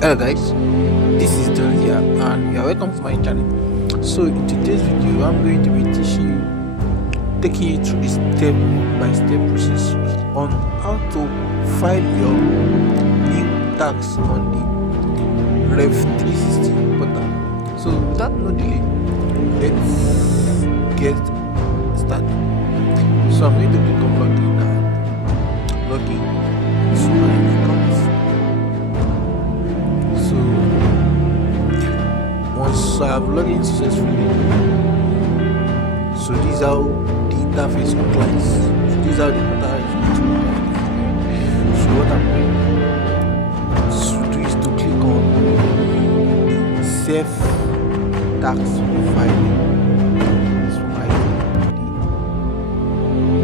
Hello guys, this is Don here and you are welcome to my channel. So in today's video I'm going to be taking you through the step by step process on how to file your new tax on the REV360 portal. So without no delay, let's get started. So I'm going to click on login and login to my account. So once I have logged in successfully, so this is how the interface looks like. So this is how the portal is going to look like. So what I'm going to do is to click on the self tax filing. This one right here.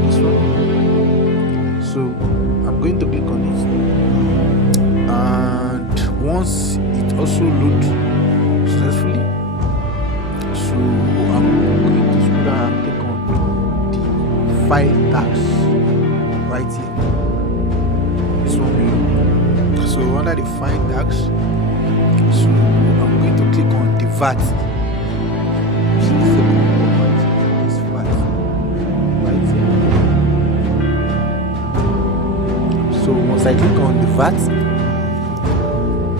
This one. So I'm going to click on it, and once it also loads successfully, so I'm going to scroll down and click on the file tax right here, this one below. So under the file tax, so I'm going to click on the VAT, which is the second one right here, this VAT right here. So once I click on the VAT,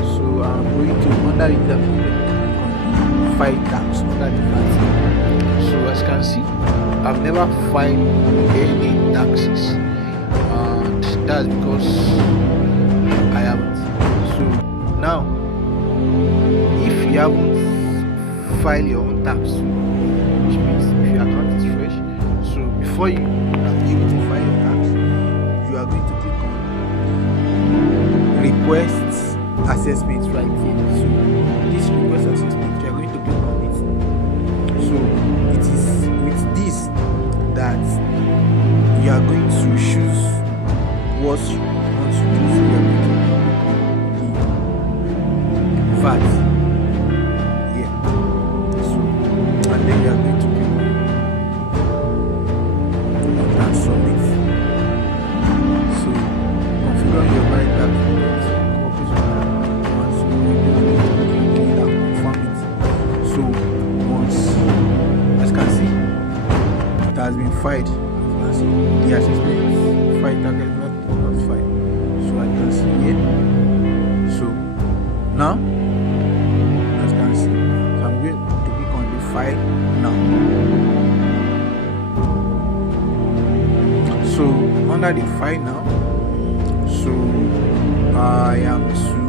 so I'm going to under it file tax under the VAT. So as you can see, I've never filed any taxes, and that's because I haven't. So now, if you haven't filed your own tax, which means if your account is fresh, so before you are able to file your tax, you are going to click on request assessment right here. So this request assessment, you are going to click on it. So it is with this that you are going to choose what you want to do. So you are going to click on the VAT here. So and then you are going to click on submit. So configure your right tax. So once, as you can see, it has been filed. As you can see, the assessment file tag is not filed. So I can see here. So now, as you can see, so I'm going to click on the file now. So under the file now, so I am to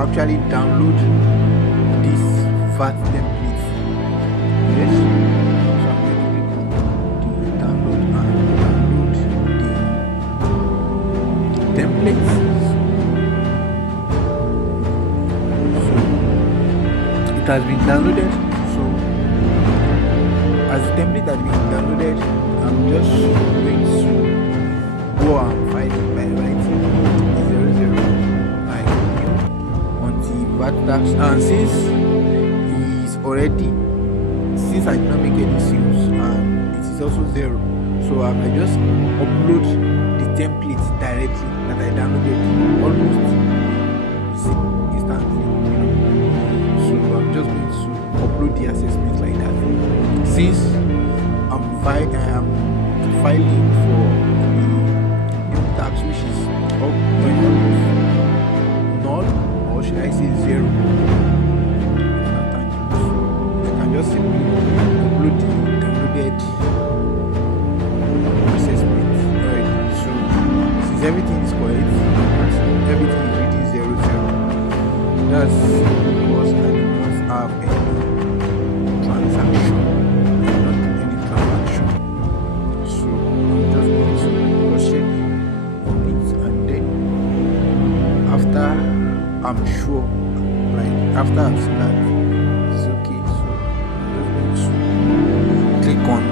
actually download this VAT template. Yes. So I'm going to click on the download and download the template. So it has been downloaded. So as the template has been downloaded, I'm just going to go and find it by writing 00 like on the VAT tax, and since I did not make any sales and it is also 0, so I just upload the template directly that I downloaded almost instantly, so I'm just going to upload the assessment like that. Since I'm filing for the new tax, which is almost null, or should I say 0, just simply upload the downloaded assessment already. So since everything is correct, everything is reading 00, that's because I do not have any transaction. I do not do any transaction. So I'm just going to cross-check on it, and then after I'm sure, like after I've seen that it's okay, click on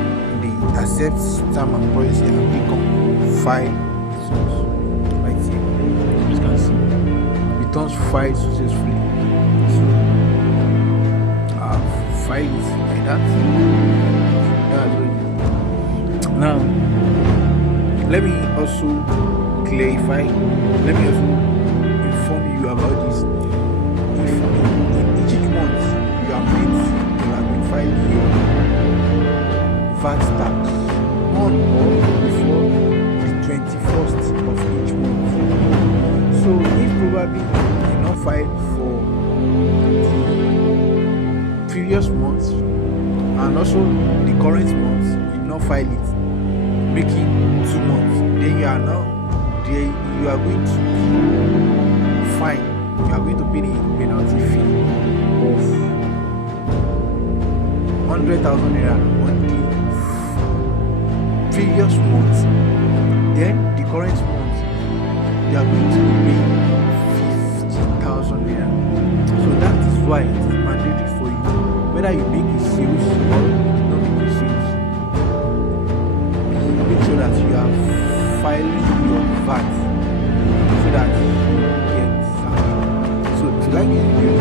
the accept term and policy and click on file results right here. As you can see, returns filed successfully. So I've filed it like that. That's what. Now let me also clarify, let me also inform you about this. VAT tax on or before the 21st of each month. So if probably you did not file for the previous month and also the current month, you did not file it, making 2 months, then you are going to be fined. You are going to pay the penalty fee of 100,000 naira on the previous month. Then the current month, you are going to be paying 50,000 naira. So that is why it is mandatory for you, whether you make a sales or you do not make a sales, you make sure that you are filing your VAT so that you get sanctioned. So if you like this video,